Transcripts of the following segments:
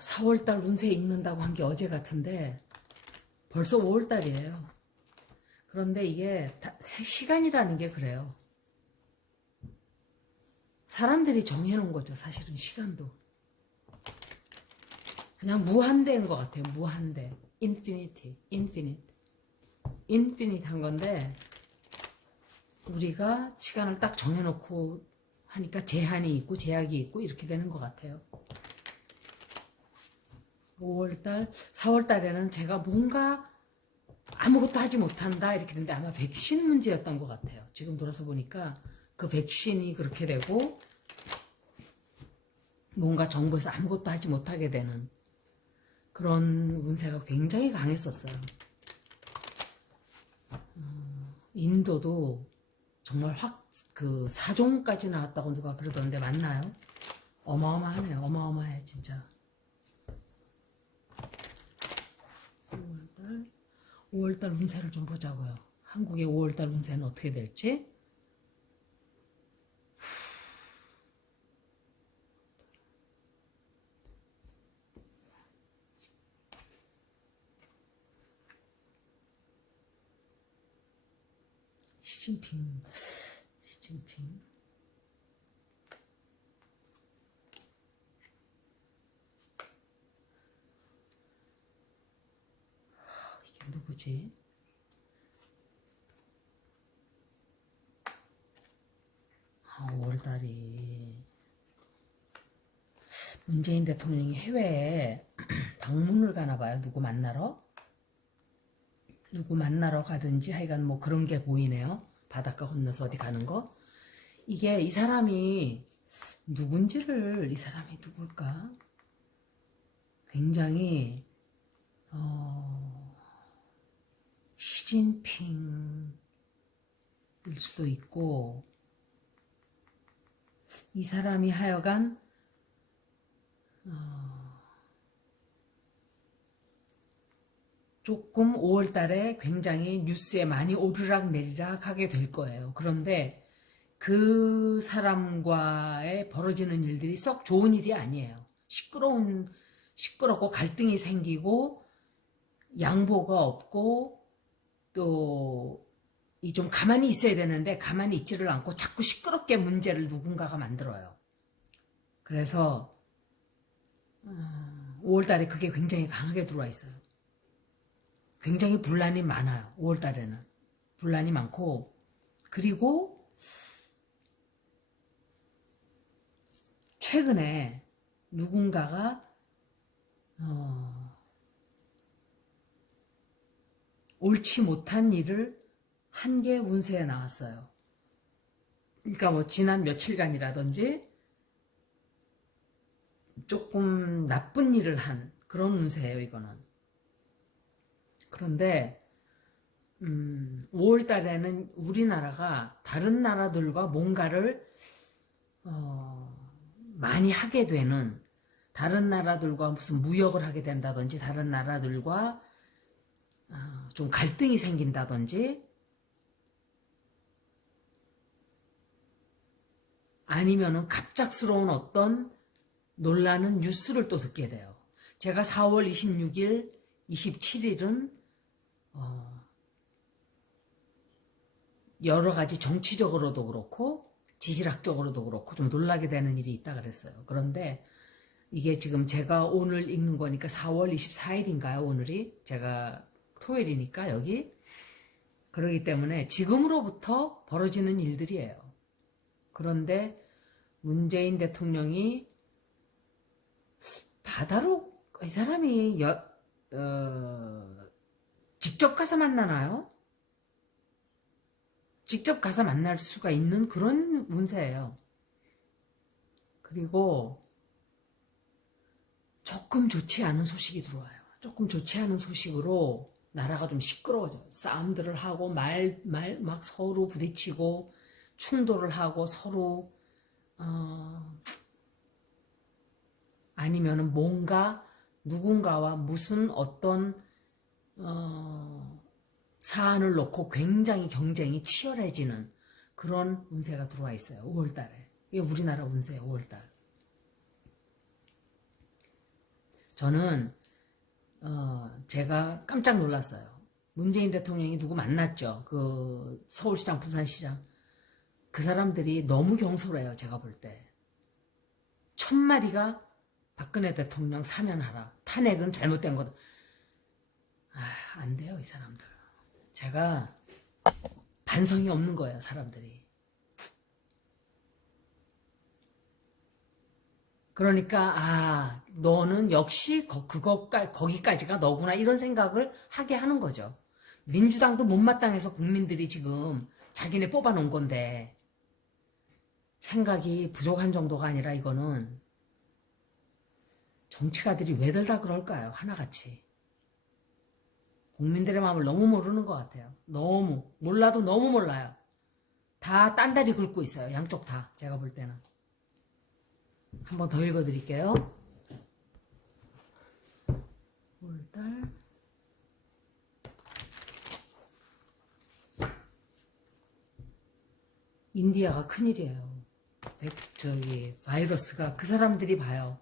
4월달 운세 읽는다고 한 게 어제 같은데 벌써 5월달이에요. 그런데 이게 시간이라는 게 그래요. 사람들이 정해놓은 거죠. 사실은 시간도. 그냥 무한대인 것 같아요. 무한대. infinite 한 건데 우리가 시간을 딱 정해놓고 하니까 제한이 있고 제약이 있고 이렇게 되는 것 같아요. 5월달, 4월달에는 제가 뭔가 아무것도 하지 못한다 이렇게 되는데 아마 백신 문제였던 것 같아요. 지금 돌아서 보니까 그 백신이 그렇게 되고 뭔가 정부에서 아무것도 하지 못하게 되는 그런 운세가 굉장히 강했었어요. 인도도 정말 그 4종까지 나왔다고 누가 그러던데 맞나요? 어마어마하네요. 어마어마해 진짜. 5월달 운세를 좀 보자고요. 한국의 5월달 운세는 어떻게 될지. 시진핑. 이게 누구지? 아, 5월달이 문재인 대통령이 해외에 방문을 가나 봐요. 누구 만나러 가든지 하여간 뭐 그런 게 보이네요. 바닷가 건너서 어디 가는 거. 이게 이 사람이 이 사람이 누굴까? 굉장히 시진핑일 수도 있고 이 사람이 하여간 조금 5월 달에 굉장히 뉴스에 많이 오르락내리락 하게 될 거예요. 그런데 그 사람과의 벌어지는 일들이 썩 좋은 일이 아니에요. 시끄럽고 갈등이 생기고 양보가 없고 또 이 좀 가만히 있어야 되는데 가만히 있지를 않고 자꾸 시끄럽게 문제를 누군가가 만들어요. 그래서 5월 달에 그게 굉장히 강하게 들어와 있어요. 굉장히 분란이 많아요. 5월 달에는. 분란이 많고 그리고 최근에 누군가가 옳지 못한 일을 한 게 운세에 나왔어요. 그러니까 뭐 지난 며칠간이라든지 조금 나쁜 일을 한 그런 운세예요, 이거는. 그런데 5월 달에는 우리나라가 다른 나라들과 뭔가를 많이 하게 되는 다른 나라들과 무슨 무역을 하게 된다든지 다른 나라들과 좀 갈등이 생긴다든지 아니면은 갑작스러운 어떤 놀라는 뉴스를 또 듣게 돼요. 제가 4월 26일, 27일은 여러 가지 정치적으로도 그렇고 지질학적으로도 그렇고 좀 놀라게 되는 일이 있다 그랬어요. 그런데 이게 지금 제가 오늘 읽는 거니까 4월 24일인가요? 오늘이? 제가 토요일이니까 여기. 그러기 때문에 지금으로부터 벌어지는 일들이에요. 그런데 문재인 대통령이 바다로 이 사람이 직접 가서 만나나요? 직접 가서 만날 수가 있는 그런 운세예요. 그리고 조금 좋지 않은 소식이 들어와요. 조금 좋지 않은 소식으로 나라가 좀 시끄러워져요. 싸움들을 하고 막 서로 부딪히고 충돌을 하고 서로 아니면은 뭔가 누군가와 무슨 어떤 사안을 놓고 굉장히 경쟁이 치열해지는 그런 운세가 들어와 있어요. 5월달에. 이게 우리나라 운세예요. 5월달. 저는 제가 깜짝 놀랐어요. 문재인 대통령이 누구 만났죠. 그 서울시장, 부산시장. 그 사람들이 너무 경솔해요. 제가 볼 때. 첫 마디가 박근혜 대통령 사면하라. 탄핵은 잘못된 거다. 안 돼요, 이 사람들. 제가 반성이 없는 거예요, 사람들이. 그러니까 너는 역시 거기까지가 너구나 이런 생각을 하게 하는 거죠. 민주당도 못마땅해서 국민들이 지금 자기네 뽑아놓은 건데 생각이 부족한 정도가 아니라 이거는 정치가들이 왜들 다 그럴까요? 하나같이. 국민들의 마음을 너무 모르는 것 같아요. 너무. 몰라도 너무 몰라요. 다 딴다리 긁고 있어요. 양쪽 다. 제가 볼 때는. 한 번 더 읽어드릴게요. 5월달 인디아가 큰일이에요. 바이러스가 그 사람들이 봐요.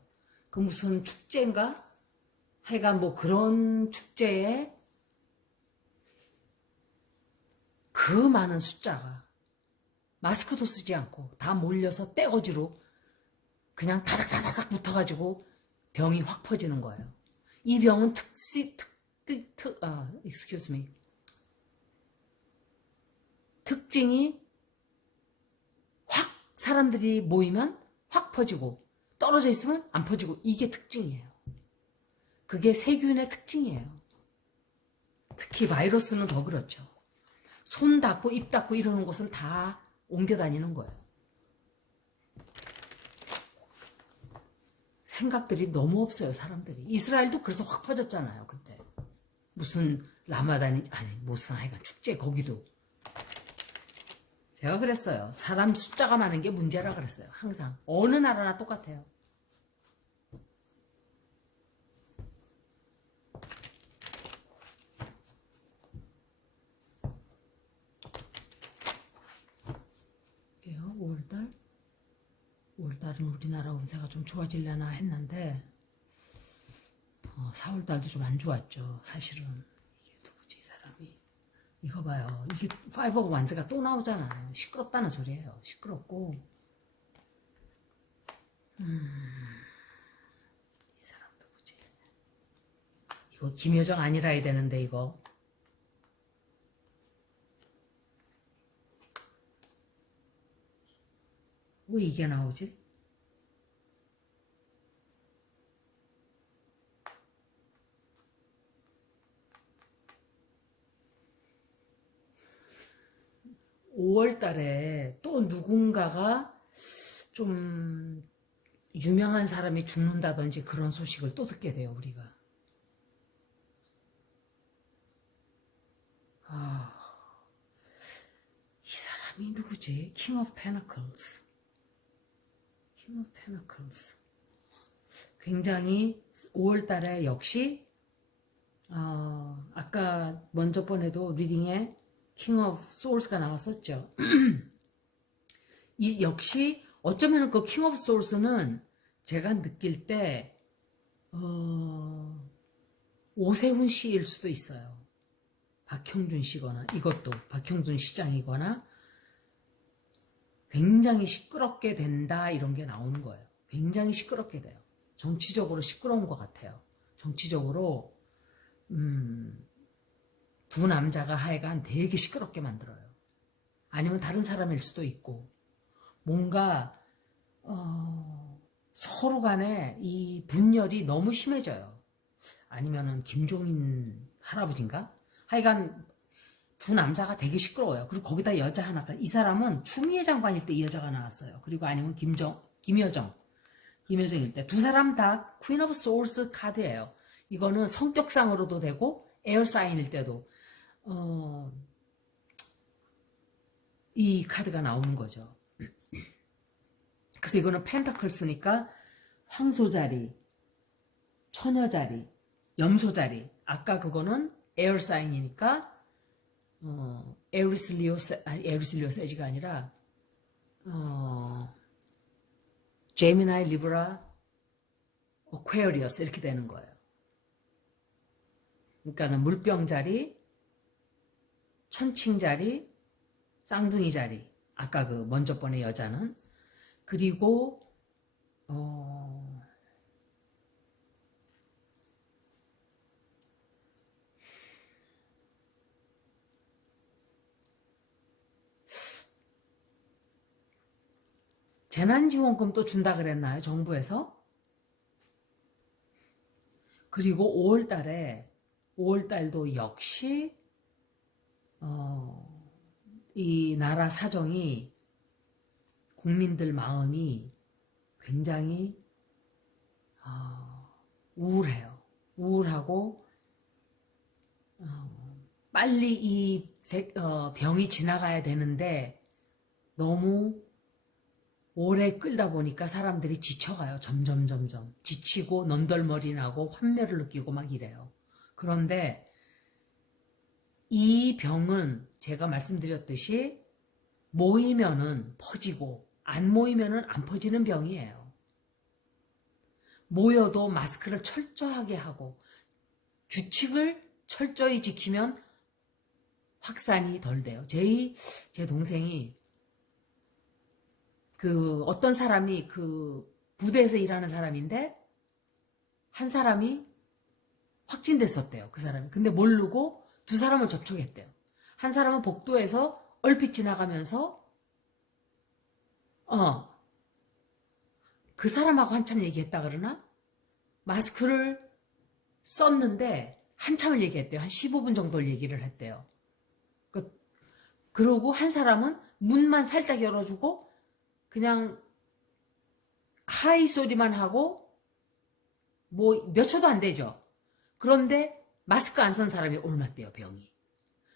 그 무슨 축제인가? 하여간 뭐 그런 축제에 그 많은 숫자가 마스크도 쓰지 않고 다 몰려서 떼거지로 그냥 다닥다닥 붙어가지고 병이 확 퍼지는 거예요. 이 병은 excuse me. 특징이 확 사람들이 모이면 확 퍼지고 떨어져 있으면 안 퍼지고 이게 특징이에요. 그게 세균의 특징이에요. 특히 바이러스는 더 그렇죠. 손 닦고 입 닦고 이러는 곳은 다 옮겨 다니는 거예요. 생각들이 너무 없어요, 사람들이. 이스라엘도 그래서 확 퍼졌잖아요, 그때. 무슨 라마단이, 무슨 하여간 축제, 거기도. 제가 그랬어요. 사람 숫자가 많은 게 문제라 그랬어요, 항상. 어느 나라나 똑같아요. 볼게요, 5월달은 우리나라 운세가 좀 좋아지려나 했는데 4월달도 좀 안 좋았죠. 사실은 이게 누구지 이 사람이. 이거 봐요. 이게 5 of Wands가 또 나오잖아요. 시끄럽다는 소리예요. 시끄럽고 이 사람 누구지. 이거 김효정 아니라 해야 되는데 이거. 왜 이게 나오지? (5월) 달에 또 누군가가 좀 유명한 사람이 죽는다든지 그런 소식을 또 듣게 돼요, 우리가. 이 사람이 누구지? King of Pentacles. 굉장히 5월 달에 역시 아까 먼저 번에도 리딩에 King of Souls가 나왔었죠. 이 역시 어쩌면 그 King of Souls는 제가 느낄 때 오세훈 씨일 수도 있어요. 박형준 씨거나 이것도 박형준 시장이거나 굉장히 시끄럽게 된다 이런 게 나오는 거예요. 굉장히 시끄럽게 돼요. 정치적으로 시끄러운 것 같아요. 정치적으로 두 남자가 하여간 되게 시끄럽게 만들어요. 아니면 다른 사람일 수도 있고 뭔가 서로 간에 이 분열이 너무 심해져요. 아니면은 김종인 할아버지인가? 하여간 두 남자가 되게 시끄러워요. 그리고 거기다 여자 하나가. 이 사람은 추미애 장관일 때 이 여자가 나왔어요. 그리고 아니면 김여정일 때. 두 사람 다 Queen of Swords 카드예요. 이거는 성격상으로도 되고 에어사인일 때도 이 카드가 나오는 거죠. 그래서 이거는 펜타클스니까 황소자리, 처녀자리, 염소자리. 아까 그거는 에어사인이니까 에리스 리오 세지가 아니라 제미나이 리브라 어퀘리어스 이렇게 되는 거예요. 그러니까는 물병자리, 천칭자리, 쌍둥이자리. 아까 그 먼저 번의 여자는. 그리고 재난지원금 또 준다 그랬나요? 정부에서? 그리고 5월달도 역시 이 나라 사정이 국민들 마음이 굉장히 우울해요. 우울하고 빨리 이 병이 지나가야 되는데 너무 오래 끌다 보니까 사람들이 지쳐가요. 점점 지치고 넘덜머리 나고 환멸을 느끼고 막 이래요. 그런데 이 병은 제가 말씀드렸듯이 모이면은 퍼지고 안 모이면은 안 퍼지는 병이에요. 모여도 마스크를 철저하게 하고 규칙을 철저히 지키면 확산이 덜 돼요. 제 동생이 그 어떤 사람이 그 부대에서 일하는 사람인데 한 사람이 확진됐었대요. 그 사람이. 근데 모르고 두 사람을 접촉했대요. 한 사람은 복도에서 얼핏 지나가면서 그 사람하고 한참 얘기했다 그러나 마스크를 썼는데 한참을 얘기했대요. 한 15분 정도를 얘기를 했대요. 그러고 한 사람은 문만 살짝 열어주고 그냥 하이 소리만 하고 뭐 몇 초도 안 되죠. 그런데 마스크 안 쓴 사람이 옮았대요. 병이.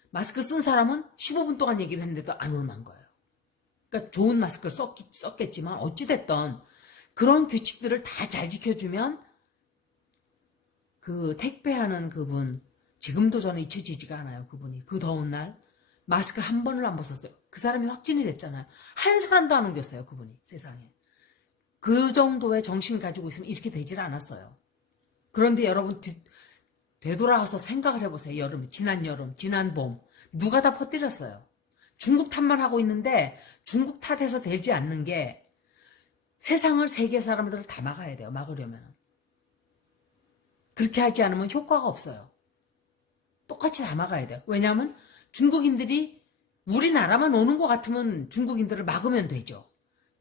마스크 쓴 사람은 15분 동안 얘기를 했는데도 안 옮은 거예요. 그러니까 좋은 마스크를 썼겠지만 어찌됐든 그런 규칙들을 다 잘 지켜주면 그 택배하는 그분 지금도 저는 잊혀지지가 않아요. 그분이 그 더운 날 마스크 한 번을 안 벗었어요. 그 사람이 확진이 됐잖아요. 한 사람도 안 옮겼어요. 그분이 세상에. 그 정도의 정신 가지고 있으면 이렇게 되질 않았어요. 그런데 여러분 되돌아가서 생각을 해보세요. 지난 여름, 지난 봄 누가 다 퍼뜨렸어요. 중국 탓만 하고 있는데 중국 탓해서 되지 않는 게 세상을 세계 사람들을 다 막아야 돼요. 막으려면. 그렇게 하지 않으면 효과가 없어요. 똑같이 다 막아야 돼요. 왜냐하면 중국인들이 우리나라만 오는 것 같으면 중국인들을 막으면 되죠.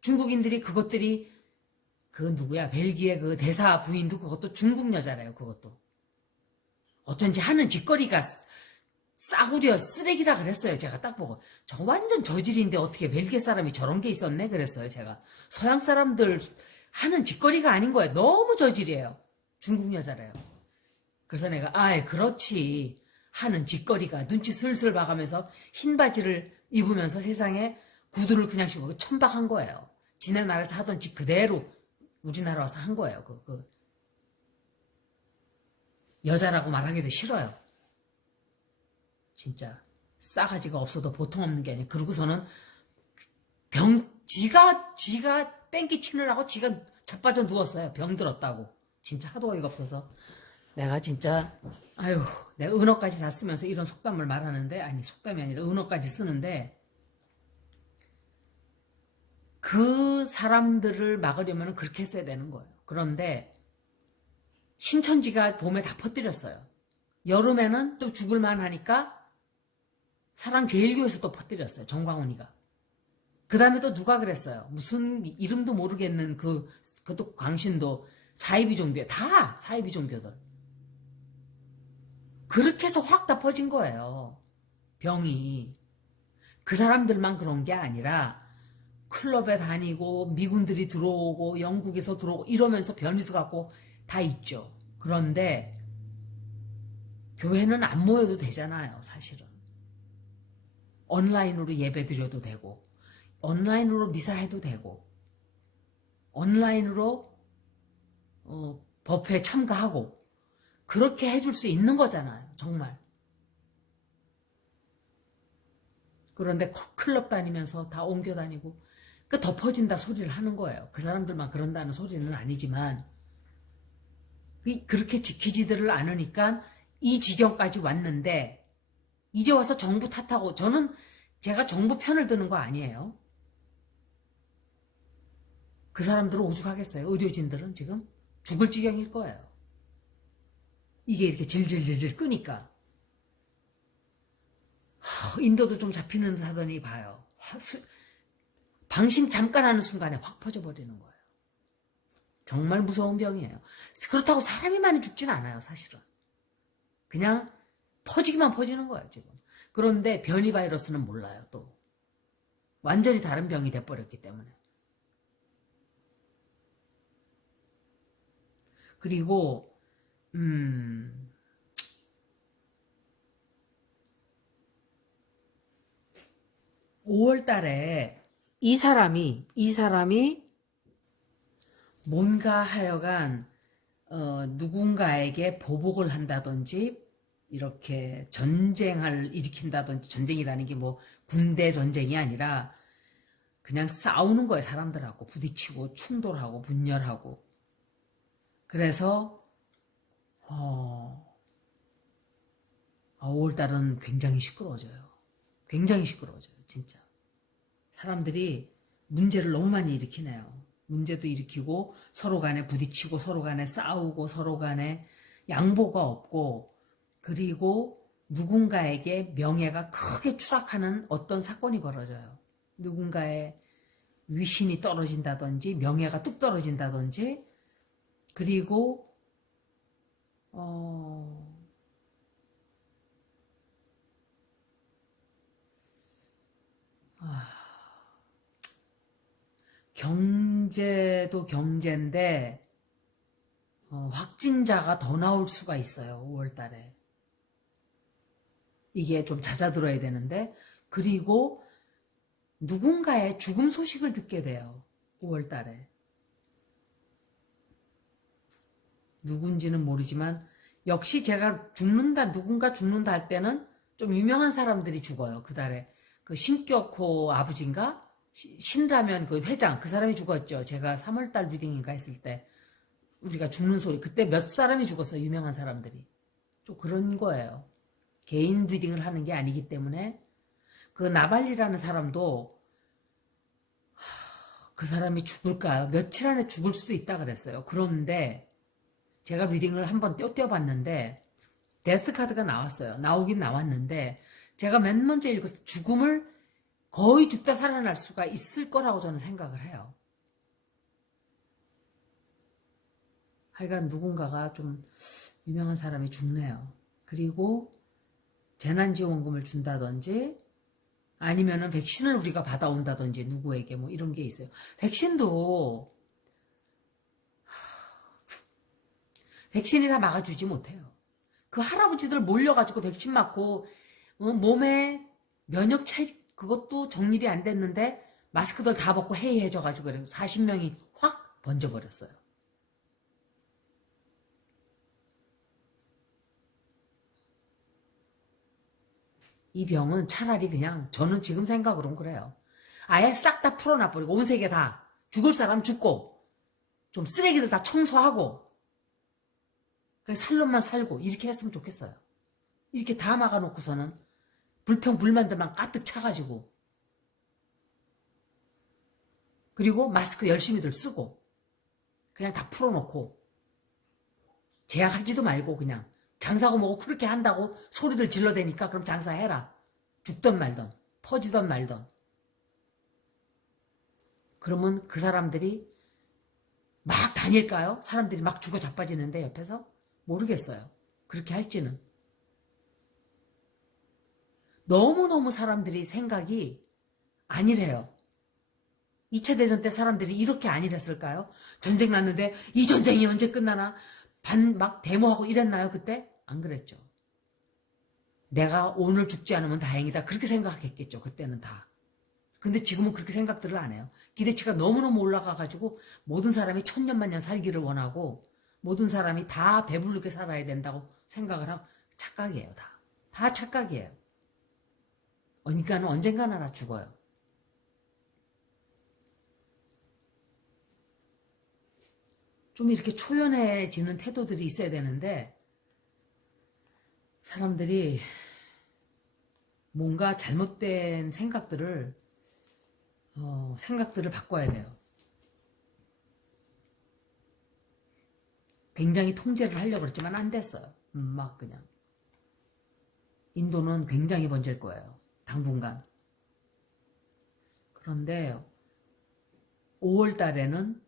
중국인들이 그것들이 그 누구야 벨기에 그 대사 부인도 그것도 중국 여자래요. 그것도 어쩐지 하는 짓거리가 싸구려 쓰레기라 그랬어요. 제가 딱 보고 저 완전 저질인데 어떻게 벨기에 사람이 저런 게 있었네 그랬어요. 제가 서양 사람들 하는 짓거리가 아닌 거예요. 너무 저질이에요. 중국 여자래요. 그래서 내가 그렇지 하는 짓거리가 눈치 슬슬 봐가면서 흰 바지를 입으면서 세상에 구두를 그냥 신고 천박한 거예요. 지네 나라에서 하던 짓 그대로 우리나라 와서 한 거예요. 여자라고 말하기도 싫어요. 진짜 싸가지가 없어도 보통 없는 게 아니에요. 그러고서는 지가 뺑기 치느라고 지가 자빠져 누웠어요. 병 들었다고. 진짜 하도 어이가 없어서 내가 진짜 내가 은어까지 다 쓰면서 이런 속담을 말하는데 아니 속담이 아니라 은어까지 쓰는데 그 사람들을 막으려면 그렇게 했어야 되는 거예요. 그런데 신천지가 봄에 다 퍼뜨렸어요. 여름에는 또 죽을만 하니까 사랑제일교에서 또 퍼뜨렸어요. 정광훈이가. 그 다음에 또 누가 그랬어요. 무슨 이름도 모르겠는 그것도 광신도 사이비 종교 다 사이비 종교들. 그렇게 해서 확 다 퍼진 거예요. 병이. 그 사람들만 그런 게 아니라 클럽에 다니고 미군들이 들어오고 영국에서 들어오고 이러면서 변이도 갖고 다 있죠. 그런데 교회는 안 모여도 되잖아요. 사실은. 온라인으로 예배 드려도 되고 온라인으로 미사해도 되고 온라인으로 법회에 참가하고 그렇게 해줄 수 있는 거잖아요. 정말. 그런데 클럽 다니면서 다 옮겨 다니고 그 덮어진다 소리를 하는 거예요. 그 사람들만 그런다는 소리는 아니지만 그렇게 지키지들을 않으니까 이 지경까지 왔는데 이제 와서 정부 탓하고 저는 제가 정부 편을 드는 거 아니에요. 그 사람들은 오죽하겠어요. 의료진들은 지금 죽을 지경일 거예요. 이게 이렇게 질질질질 끄니까. 인도도 좀 잡히는 듯 하더니 봐요. 방심 잠깐 하는 순간에 확 퍼져버리는 거예요. 정말 무서운 병이에요. 그렇다고 사람이 많이 죽진 않아요, 사실은. 그냥 퍼지기만 퍼지는 거예요, 지금. 그런데 변이 바이러스는 몰라요, 또. 완전히 다른 병이 돼버렸기 때문에. 그리고 5월 달에 이 사람이 뭔가 하여간 누군가에게 보복을 한다든지 이렇게 전쟁을 일으킨다든지 전쟁이라는 게 뭐 군대 전쟁이 아니라 그냥 싸우는 거예요. 사람들하고 부딪히고 충돌하고 분열하고. 그래서 5월달은 굉장히 시끄러워져요. 굉장히 시끄러워져요. 진짜. 사람들이 문제를 너무 많이 일으키네요. 문제도 일으키고 서로 간에 부딪히고 서로 간에 싸우고 서로 간에 양보가 없고 그리고 누군가에게 명예가 크게 추락하는 어떤 사건이 벌어져요. 누군가의 위신이 떨어진다든지 명예가 뚝 떨어진다든지 그리고 경제도 경제인데 확진자가 더 나올 수가 있어요. 5월 달에. 이게 좀 잦아들어야 되는데 그리고 누군가의 죽음 소식을 듣게 돼요. 5월 달에. 누군지는 모르지만 역시 제가 죽는다 누군가 죽는다 할 때는 좀 유명한 사람들이 죽어요. 그 달에. 그 신격호 아버지인가? 신라면 그 회장 그 사람이 죽었죠. 제가 3월달 리딩인가 했을 때 우리가 죽는 소리 그때 몇 사람이 죽었어요. 유명한 사람들이. 좀 그런 거예요. 개인 리딩을 하는 게 아니기 때문에 그 나발리라는 사람도 그 사람이 죽을까요? 며칠 안에 죽을 수도 있다 그랬어요. 그런데 제가 리딩을 한번 띄워봤는데 데스 카드가 나왔어요. 나오긴 나왔는데 제가 맨 먼저 읽었을 때 죽음을 거의 죽다 살아날 수가 있을 거라고 저는 생각을 해요. 하여간 누군가가 좀 유명한 사람이 죽네요. 그리고 재난지원금을 준다든지 아니면은 백신을 우리가 받아온다든지 누구에게 뭐 이런 게 있어요. 백신도 백신이 다 막아주지 못해요. 그 할아버지들 몰려가지고 백신 맞고 몸에 면역 차이 그것도 정립이 안 됐는데 마스크들 다 벗고 해이해져가지고 40명이 확 번져버렸어요. 이 병은 차라리 그냥 저는 지금 생각으로는 그래요. 아예 싹 다 풀어놔버리고 온 세계 다 죽을 사람 죽고 좀 쓰레기들 다 청소하고 살로만 살고 이렇게 했으면 좋겠어요. 이렇게 다 막아놓고서는 불평불만들만 가득 차가지고 그리고 마스크 열심히들 쓰고 그냥 다 풀어놓고 제약하지도 말고 그냥 장사고 뭐고 그렇게 한다고 소리들 질러대니까 그럼 장사해라. 죽던 말던 퍼지던 말던 그러면 그 사람들이 막 다닐까요? 사람들이 막 죽어 자빠지는데 옆에서? 모르겠어요. 그렇게 할지는. 너무너무 사람들이 생각이 아니래요. 2차 대전 때 사람들이 이렇게 아니랬을까요? 전쟁 났는데 이 전쟁이 언제 끝나나 막 데모하고 이랬나요 그때? 안 그랬죠. 내가 오늘 죽지 않으면 다행이다 그렇게 생각했겠죠. 그때는 다. 근데 지금은 그렇게 생각들을 안 해요. 기대치가 너무너무 올라가가지고 모든 사람이 천년만년 살기를 원하고 모든 사람이 다 배부르게 살아야 된다고 생각을 하고 착각이에요. 다 착각이에요. 그러니까는 언젠가는 다 죽어요. 좀 이렇게 초연해지는 태도들이 있어야 되는데 사람들이 뭔가 잘못된 생각들을 바꿔야 돼요. 굉장히 통제를 하려고 그랬지만 안 됐어요. 막 그냥. 인도는 굉장히 번질 거예요. 당분간. 그런데 5월 달에는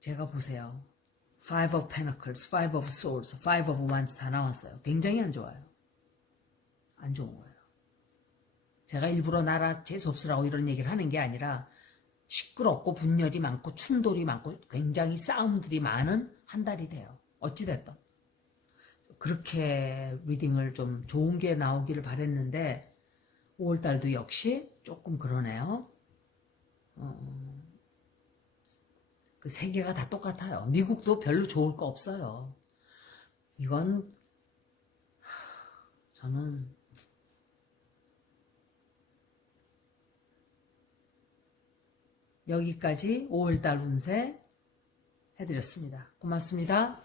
제가 보세요. Five of Pentacles, Five of Swords, Five of Wands 다 나왔어요. 굉장히 안 좋아요. 안 좋은 거예요. 제가 일부러 나라 재수없으라고 이런 얘기를 하는 게 아니라 시끄럽고 분열이 많고 충돌이 많고 굉장히 싸움들이 많은 한 달이 돼요. 어찌됐든. 그렇게 리딩을 좀 좋은 게 나오기를 바랬는데 5월달도 역시 조금 그러네요. 그 세 개가 다 똑같아요. 미국도 별로 좋을 거 없어요. 이건 저는 여기까지 5월달 운세 해드렸습니다. 고맙습니다.